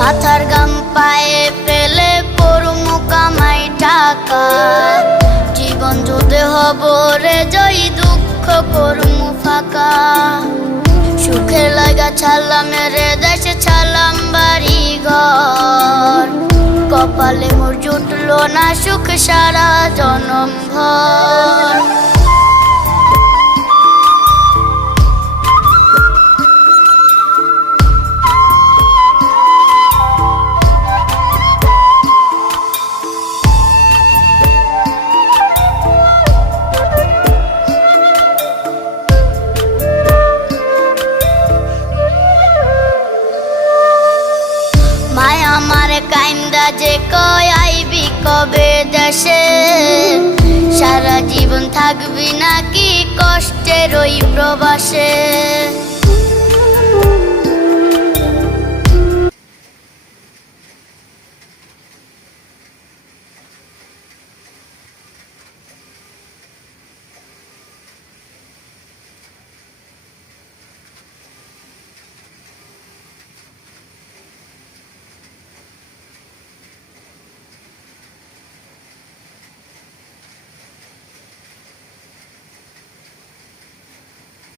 মাথার গাম পায়ে ফেলে পড়মু কামাই টাকা, জীবন যুদ্ধে হব রে জয়ী, দুঃখ করমু ফাঁকা। সুখের লাগা ছাড়লাম রে দেশে, ছাড়লাম বাড়ি ঘর, কপালে মোর জুটলো না সুখ সারা জনম ভর। মায় আমার কাইন্দা যে কয় আইবি কবে দেশে, সারা জীবন থাকবি নাকি কষ্টের ওই প্রবাসে।